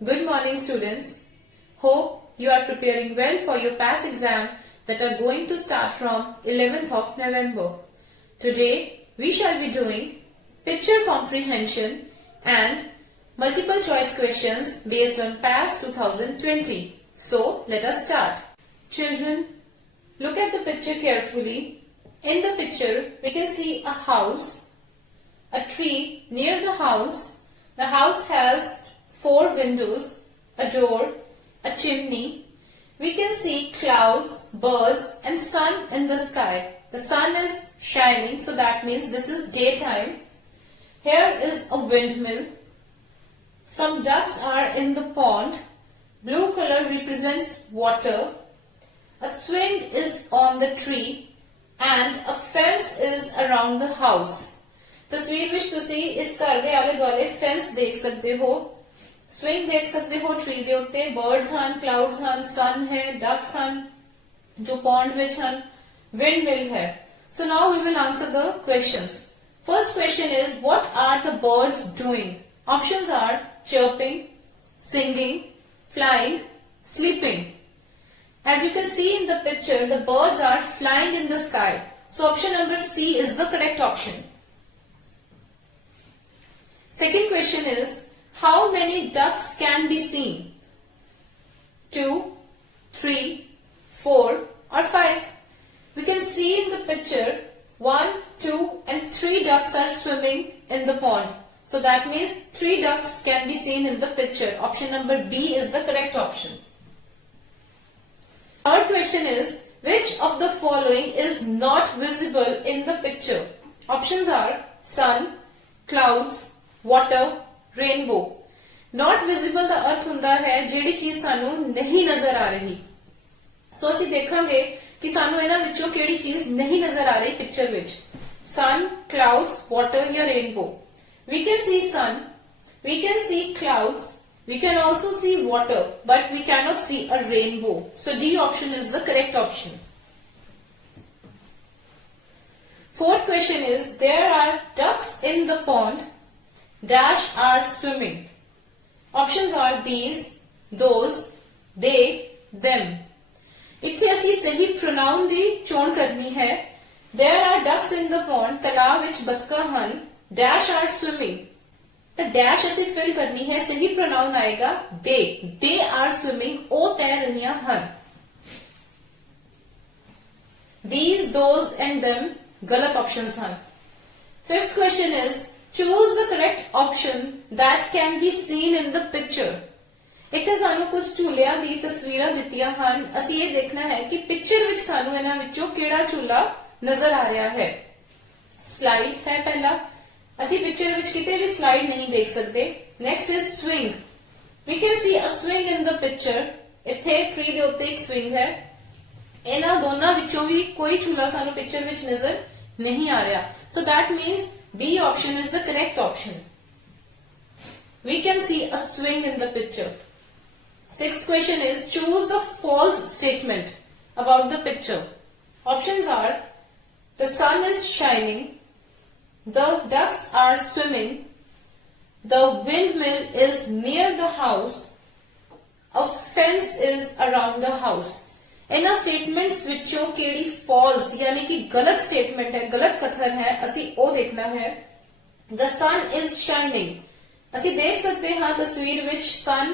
Good morning, students. Hope you are preparing well for your PAS exam that are going to start from 11th of November. Today, we shall be doing picture comprehension and multiple choice questions based on PAS 2020. So, let us start. Children, look at the picture carefully. In the picture, we can see a house, a tree near the house. The house has 4 windows, a door, a chimney. We can see clouds, birds and sun in the sky. The sun is shining, so that means this is daytime. Here is a windmill. Some ducks are in the pond. Blue color represents water. A swing is on the tree and a fence is around the house. तस्वीर विच तुसी इस घर दे आले दुआले fence देख सकते हो, swing देख सकते हो ट्री दे उत्ते, बर्ड्स हन, क्लाउड्स हन, सन है, डक्स हन जो पॉन्ड विच हन, विंड मिल है. So now we will answer the questions. First question is what are the birds doing? Options are chirping, singing, flying, sleeping. As you can see in the picture, the birds are flying in the sky. So option number C is the correct option. Second question is, how many ducks can be seen? 2, 3, 4 or 5? We can see in the picture 1, 2 and 3 ducks are swimming in the pond. So that means 3 ducks can be seen in the picture. Option number B is the correct option. Third question is, which of the following is not visible in the picture? Options are sun, clouds, water, rainbow. Not visible ਦਾ अर्थ ਹੁੰਦਾ है ਜਿਹੜੀ ਚੀਜ਼ ਸਾਨੂੰ ਨਹੀਂ ਨਜ਼ਰ ਆ ਰਹੀ. ਸੋ ਅਸੀਂ ਦੇਖਾਂਗੇ ਕਿ ਸਾਨੂੰ ਇਹਨਾਂ ਵਿੱਚੋਂ ਕਿਹੜੀ ਚੀਜ਼ ਨਹੀਂ ਨਜ਼ਰ ਆ ਰਹੀ ਪਿਕਚਰ ਵਿੱਚ. sun, clouds, water ਜਾਂ rainbow. We can see sun, we can see clouds, we can also see water, but we cannot see a rainbow. So D option is the correct option. Fourth question is, there are ducks in the pond, dash are swimming. Options are these, those, they, them. ਇੱਥੇ ਅਸੀਂ ਸਹੀ pronoun ਦੀ ਚੋਣ ਕਰਨੀ ਹੈ. There are ducks in the pond, ਤਲਾਬ ਵਿੱਚ ਬਤਕਾਂ ਹਨ. Dash are swimming. The dash ਅਸੀਂ fill करनी है. सही pronoun आएगा they. They are swimming. ਉਹ तैर रहियां ਹਨ. These, those and them गलत options ਹਨ. Fifth question is, choose the correct option that can be seen in the picture. ਇੱਥੇ ਸਾਨੂੰ ਕੁਝ ਝੂਲਿਆਂ ਦੀ ਤਸਵੀਰਾਂ ਦਿੱਤੀਆਂ ਹਨ. ਅਸੀਂ ਇਹ ਦੇਖਣਾ ਹੈ ਕਿ ਪਿਕਚਰ ਵਿੱਚ ਸਾਨੂੰ ਇਹਨਾਂ ਵਿੱਚੋਂ ਕਿਹੜਾ ਝੂਲਾ ਨਜ਼ਰ ਆ ਰਿਹਾ ਹੈ. ਸਲਾਈਡ ਹੈ ਪਹਿਲਾ. ਅਸੀਂ ਪਿਕਚਰ ਵਿੱਚ ਕਿਤੇ ਵੀ ਸਲਾਈਡ ਨਹੀਂ ਦੇਖ ਸਕਦੇ. Next is swing. We can see a swing in the picture. ਇੱਥੇ ਟਰੀ ਦੇ ਉੱਤੇ ਇੱਕ ਸਵਿੰਗ ਹੈ. ਇਹਨਾਂ ਦੋਨਾਂ ਵਿੱਚੋਂ ਵੀ ਕੋਈ ਝੂਲਾ ਸਾਨੂੰ ਪਿਕਚਰ ਵਿੱਚ ਨਜ਼ਰ ਨਹੀਂ ਆ ਰਿਹਾ. ਸੋ that means B option is the correct option. We can see a swing in the picture. Sixth question is, choose the false statement about the picture. Options are, the sun is shining, the ducks are swimming, the windmill is near the house, a fence is around the house. ਇਹਨਾਂ statements ਵਿੱਚੋਂ ਕਿਹੜੀ false ਯਾਨੀ ਕਿ ਗਲਤ statement ਹੈ, ਗਲਤ ਕਥਨ ਹੈ, ਅਸੀਂ ਉਹ ਦੇਖਣਾ ਹੈ. The sun is shining. ਅਸੀਂ ਦੇਖ ਸਕਦੇ ਹਾਂ ਤਸਵੀਰ ਵਿੱਚ sun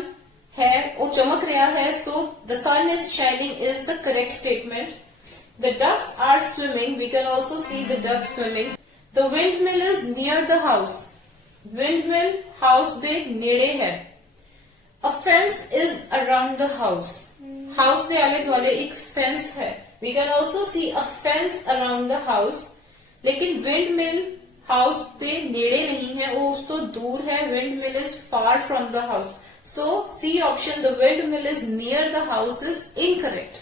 ਹੈ, ਉਹ ਚਮਕ ਰਿਹਾ ਹੈ. So the sun is shining is the correct statement. The ducks are swimming. We can also see the ducks swimming. The windmill is near the house. Windmill house ਦੇ ਨੇੜੇ ਹੈ. A fence is around the house. House के आले दुआले एक fence है. We can also see a fence around the house. लेकिन windmill house के नेड़े नहीं है, वो उस तो दूर है. Windmill is far from the house. So C option, the windmill is near the house, is incorrect.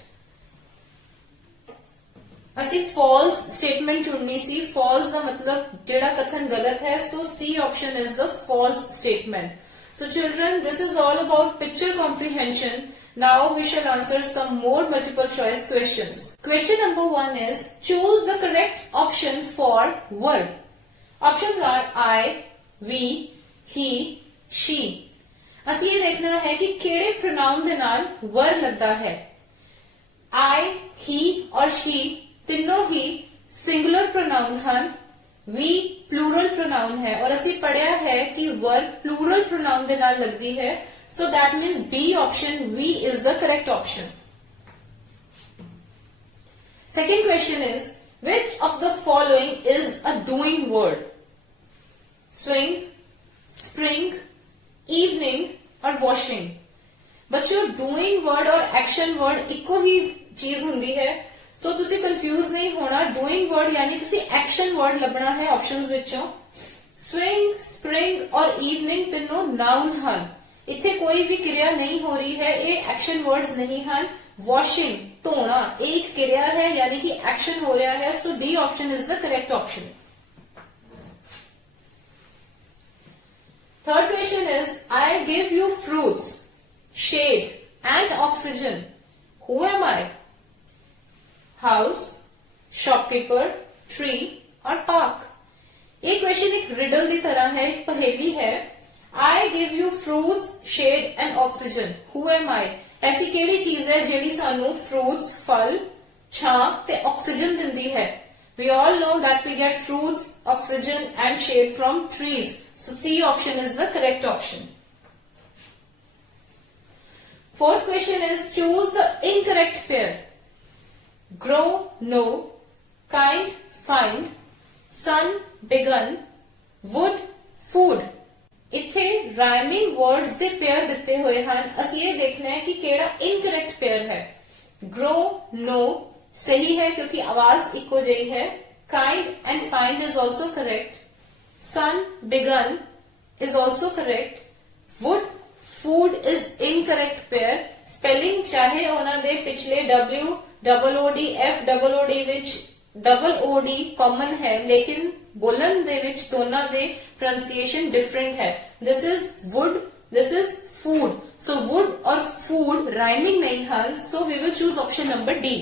ਅਸੀਂ फॉल्स स्टेटमेंट चुननी सी. फॉल्स का मतलब जेड़ा कथन गलत है. So C option is the false statement. So children, this is all about picture comprehension. Now we shall answer some more multiple choice questions. Question number 1 is, choose the correct option for word. Options are I, we, he, she. ਅਸੀਂ ਇਹ ਦੇਖਣਾ ਹੈ ਕਿ ਕਿਹੜੇ ਪ੍ਰੋਨਾउन ਦੇ ਨਾਲ वर ਲੱਗਦਾ ਹੈ। I, he और she ਤਿੰਨੋਂ ਹੀ ਸਿੰਗੂਲਰ ਪ੍ਰੋਨਾउन ਹਨ। we plural pronoun है और ਅਸੀਂ ਪੜਿਆ ਹੈ ਕਿ वर plural pronoun ਦੇ ਨਾਲ ਲੱਗਦੀ ਹੈ। So that means B option, we is the correct option. Second question is, which of the following is a doing word? Swing, spring, evening or washing? बच्चों doing word और action word ਇੱਕੋ ਹੀ ਚੀਜ਼ ਹੁੰਦੀ ਹੈ। ਸੋ ਤੁਸੀਂ ਕੰਫਿਊਜ਼ ਨਹੀਂ ਹੋਣਾ। Doing word ਯਾਨੀ ਤੁਸੀਂ ਐਕਸ਼ਨ ਵਰਡ ਲੱਭਣਾ ਹੈ ਆਪਸ਼ਨਸ ਵਿੱਚੋਂ। ਸਵਿੰਗ, ਸਪ੍ਰਿੰਗ ਔਰ ਈਵਨਿੰਗ ਤਿੰਨੋਂ ਨਾउन ਹਨ। ਇੱਥੇ ਕੋਈ ਵੀ ਕਿਰਿਆ ਨਹੀਂ ਹੋ ਰਹੀ ਹੈ, ਇਹ ਐਕਸ਼ਨ ਵਰਡਸ ਨਹੀਂ ਹਨ। ਵਾਸ਼ਿੰਗ ਧੋਣਾ ਇਹ ਇੱਕ ਕਿਰਿਆ ਹੈ ਯਾਨੀ ਕਿ ਐਕਸ਼ਨ ਹੋ ਰਿਹਾ ਹੈ। So D option is the correct option. Third question is, I give you fruits, shade and oxygen. Who am I? House, shopkeeper, tree और park? ये क्वेश्चन एक रिडल की तरह है, एक पहेली है। I give you fruits, shade and oxygen. Who am I? ऐसी केड़ी चीज है जेड़ी सानू fruits, फल, छां ते ऑक्सीजन दिंदी है? We all know that we get fruits, oxygen and shade from trees. So C option is the correct option. Fourth question is, choose the incorrect pair. Grow, no, kind, find, sun, begun, wood, food. ਇੱਥੇ rhyming words ਦੇ pair ਦਿੱਤੇ ਹੋਏ ਹਨ। ਅਸੀਂ ਇਹ ਦੇਖਣਾ ਹੈ ਕਿ ਕਿਹੜਾ ਇਨਕਰੈਕਟ ਪੇਅਰ ਹੈ। grow, no सही है क्योंकि आवाज इको जही है। kind and find is also correct. sun, begun is also correct. wood, food is incorrect pair. spelling चाहे ਉਹਨਾਂ ਦੇ ਪਿਛਲੇ w double O D F double O D विच डबल ओडी कॉमन है, लेकिन बोलन दे विच दोनों दे प्रोनाउंसिएशन डिफरेंट है। This is wood, this is food. So wood और फूड राइमिंग नहीं है। So we will choose option number D.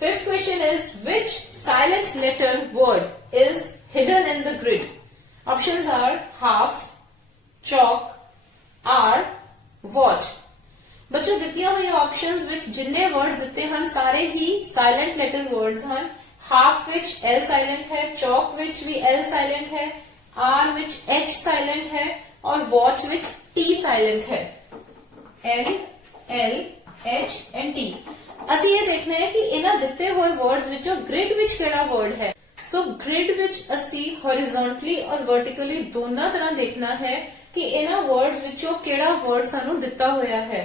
Fifth question is, which silent letter word is hidden in the grid? Options are half, chalk, are, watch. बच्चों दित्तियां हुई options विच जिन्ने words दिते हैं सारे ही साइलेंट लेटर वर्ड्स हैं। हाफ विच L silent है, चौक विच भी एल साइलेंट है, आर विच एच साइलेंट है और वॉच विच टी साइलेंट है। L, L, H and T. ਅਸੀਂ ਇਹ ਦੇਖਣਾ ਹੈ ਕਿ ਇਹਨਾਂ ਦਿੱਤੇ ਹੋਏ ਵਰਡਸ ਵਿੱਚੋਂ ਗ੍ਰਿਡ ਵਿੱਚ ਕਿਹੜਾ ਵਰਡ ਹੈ। ਸੋ ਗ੍ਰਿਡ ਵਿੱਚ ਅਸੀਂ ਹੌਰੀਜ਼ੌਂਟਲੀ ਔਰ ਵਰਟੀਕਲੀ ਦੋਨਾਂ ਤਰ੍ਹਾਂ ਦੇਖਣਾ ਹੈ ਕਿ ਇਹਨਾਂ ਵਰਡਸ ਵਿੱਚੋਂ ਕਿਹੜਾ ਵਰਡ ਸਾਨੂੰ ਦਿੱਤਾ ਹੋਇਆ ਹੈ।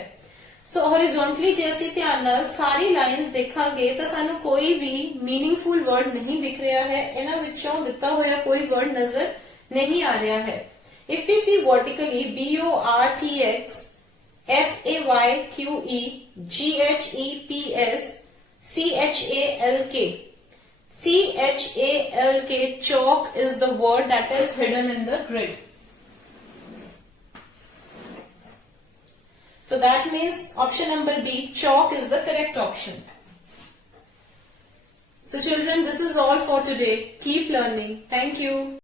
ਸੋ ਹੌਰੀਜ਼ੌਂਟਲੀ ਜੇ ਅਸੀਂ ਧਿਆਨ ਨਾਲ ਸਾਰੀ ਲਾਈਨਸ ਦੇਖਾਂਗੇ ਤਾਂ ਸਾਨੂੰ ਕੋਈ ਵੀ ਮੀਨਿੰਗਫੁਲ ਵਰਡ ਨਹੀਂ ਦਿਖ ਰਿਹਾ ਹੈ। ਇਹਨਾਂ ਵਿੱਚੋਂ ਦਿੱਤਾ ਹੋਇਆ ਕੋਈ ਵਰਡ ਨਜ਼ਰ ਨਹੀਂ ਆ ਰਿਹਾ ਹੈ। If we see vertically BORTX, FAYQE, GHEPS, CHALK. CHALK, chalk is the word that is hidden in the grid. So that means option number B, chalk is the correct option. So children, this is all for today. Keep learning. Thank you.